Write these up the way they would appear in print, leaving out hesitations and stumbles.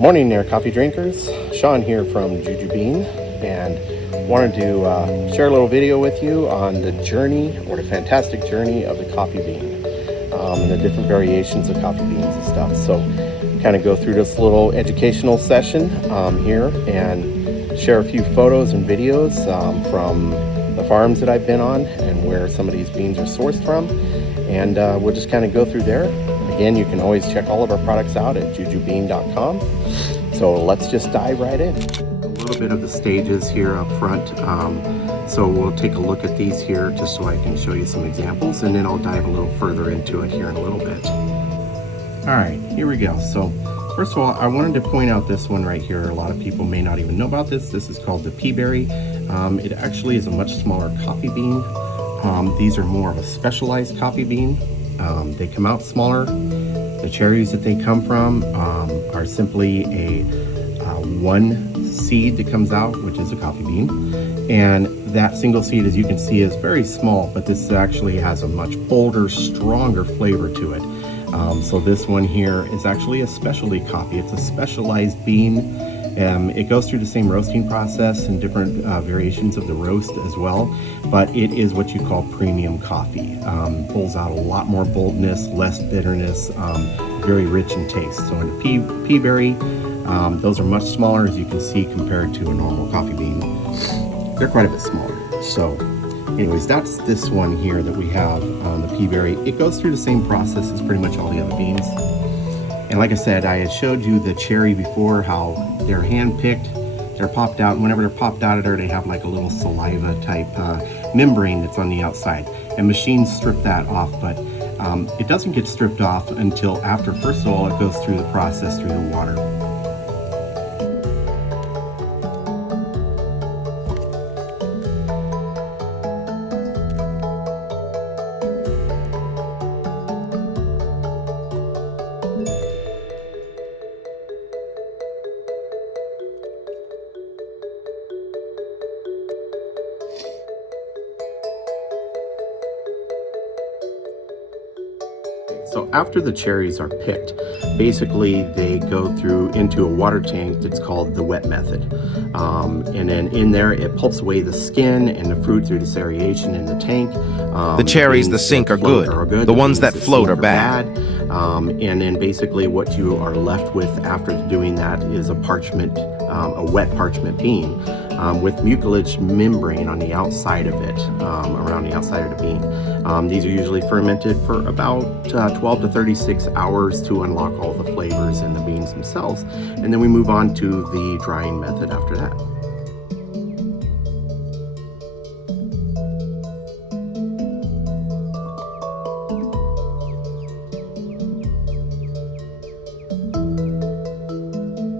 Morning there, coffee drinkers. Sean here from Juju Bean, and wanted to share a little video with you on the journey, or the fantastic journey of the coffee bean, and the different variations of coffee beans and stuff. So kind of go through this little educational session here and share a few photos and videos from the farms that I've been on and where some of these beans are sourced from, and we'll just kind of go through there. Again, you can always check all of our products out at jujubean.com. So let's just dive right in. A little bit of the stages here up front. So we'll take a look at these here just so I can show you some examples, and then I'll dive a little further into it here in a little bit. All right, here we go. So first of all, I wanted to point out this one right here. A lot of people may not even know about this. This is called the peaberry. It actually is a much smaller coffee bean. These are more of a specialized coffee bean. They come out smaller. The cherries that they come from are simply a one seed that comes out, which is a coffee bean. And that single seed, as you can see, is very small, but this actually has a much bolder, stronger flavor to it. So this one here is actually a specialty coffee. It's a specialized bean. It goes through the same roasting process and different variations of the roast as well, but it is what you call premium coffee. Pulls out a lot more boldness, less bitterness, very rich in taste. So in the peaberry, those are much smaller, as you can see, compared to a normal coffee bean. They're quite a bit smaller. So anyways, that's this one here that we have on the peaberry. It goes through the same process as pretty much all the other beans. And like I said, I had showed you the cherry before, how they're hand-picked, they're popped out, and whenever they're popped out of there, they have like a little saliva type membrane that's on the outside. And machines strip that off, but it doesn't get stripped off until after, first of all, it goes through the process through the water. So after the cherries are picked, basically they go through into a water tank that's called the wet method. And then in there, it pulps away the skin and the fruit through this aeration in the tank. The cherries that sink are good. The ones that float are bad. And then basically what you are left with after doing that is a parchment, a wet parchment bean with mucilage membrane on the outside of it, around the outside of the bean. These are usually fermented for about 12 to 36 hours to unlock all the flavors in the beans themselves. And then we move on to the drying method after that.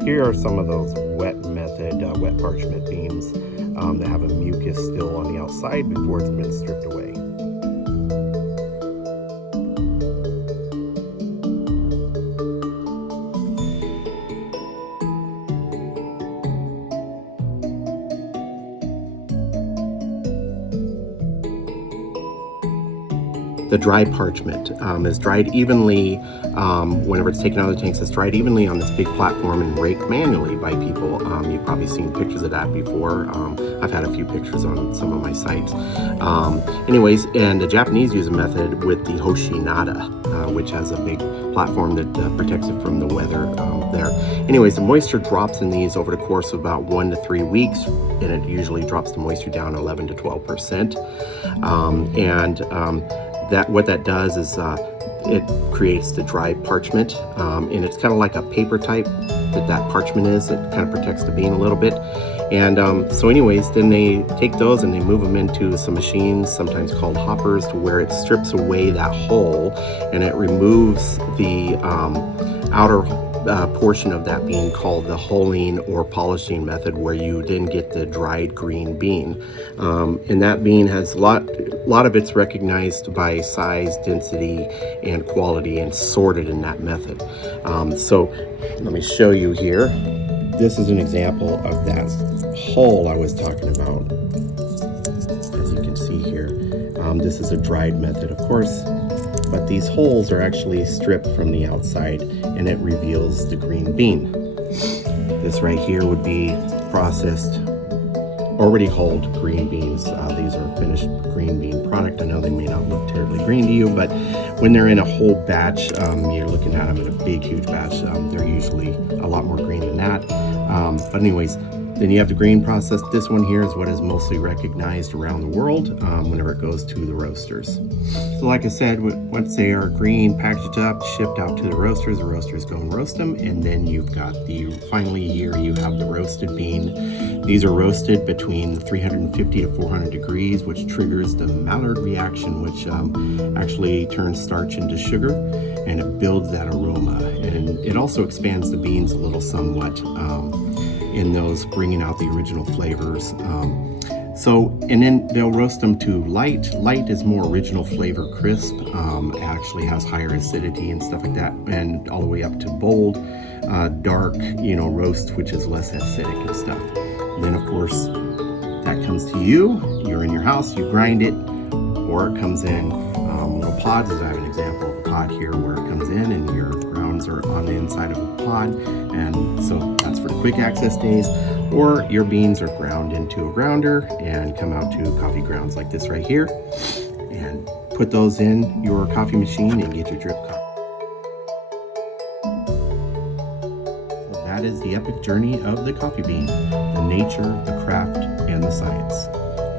Here are some of those wet method, wet parchment beans that have a mucus still on the outside before it's been stripped away. The dry parchment is dried evenly. Whenever it's taken out of the tanks, it's dried evenly on this big platform and raked manually by people. You've probably seen pictures of that before. I've had a few pictures on some of my sites. Anyways, and the Japanese use a method with the Hoshinada, which has a big platform that protects it from the weather there. Anyways, the moisture drops in these over the course of about 1 to 3 weeks, and it usually drops the moisture down 11 to 12%. What that does is it creates the dry parchment, and it's kind of like a paper type that parchment is. It kind of protects the bean a little bit. And so anyways, then they take those and they move them into some machines, sometimes called hoppers, to where it strips away that hull and it removes the outer portion of that bean, called the hulling or polishing method, where you then get the dried green bean. And that bean has a lot of it's recognized by size, density, and quality, and sorted in that method. So let me show you here. This is an example of that hull I was talking about. As you can see here, this is a dried method, of course, but these holes are actually stripped from the outside, and it reveals the green bean. This right here would be processed, already hulled green beans. These are finished green bean product. I know they may not look terribly green to you, but when they're in a whole batch, you're looking at them in a big, huge batch. They're usually a lot more green than that. But anyways, then you have the green process. This one here is what is mostly recognized around the world whenever it goes to the roasters. So like I said, once they are green, packaged up, shipped out to the roasters go and roast them. And then you've got finally here you have the roasted bean. These are roasted between 350 to 400 degrees, which triggers the Maillard reaction, which actually turns starch into sugar, and it builds that aroma. And it also expands the beans a little somewhat in those, bringing out the original flavors. And then they'll roast them to light. Light is more original flavor, crisp. It actually has higher acidity and stuff like that, and all the way up to bold, dark, roast, which is less acidic and stuff. And then of course, that comes to you. You're in your house, you grind it, or it comes in little pods. As I have an example of a pod here where it comes in and your grounds are on the inside of a pod. And so that's for the quick access days. Or your beans are ground into a grounder and come out to coffee grounds like this right here. And put those in your coffee machine and get your drip coffee. So that is the epic journey of the coffee bean. The nature, the craft, and the science.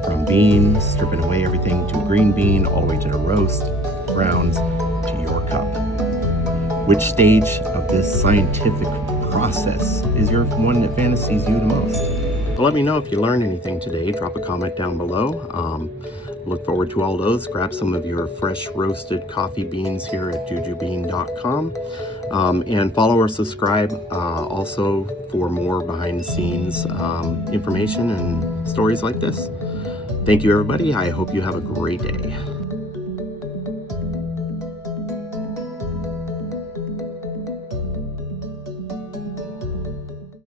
From bean, stripping away everything, to green bean, all the way to the roast, grounds, to your cup. Which stage of this scientific process is your one that fantasies you the most? So let me know if you learned anything today. Drop a comment down below. Look forward to all those. Grab some of your fresh roasted coffee beans here at jujubean.com. And follow or subscribe also for more behind the scenes information and stories like this. Thank you, everybody. I hope you have a great day.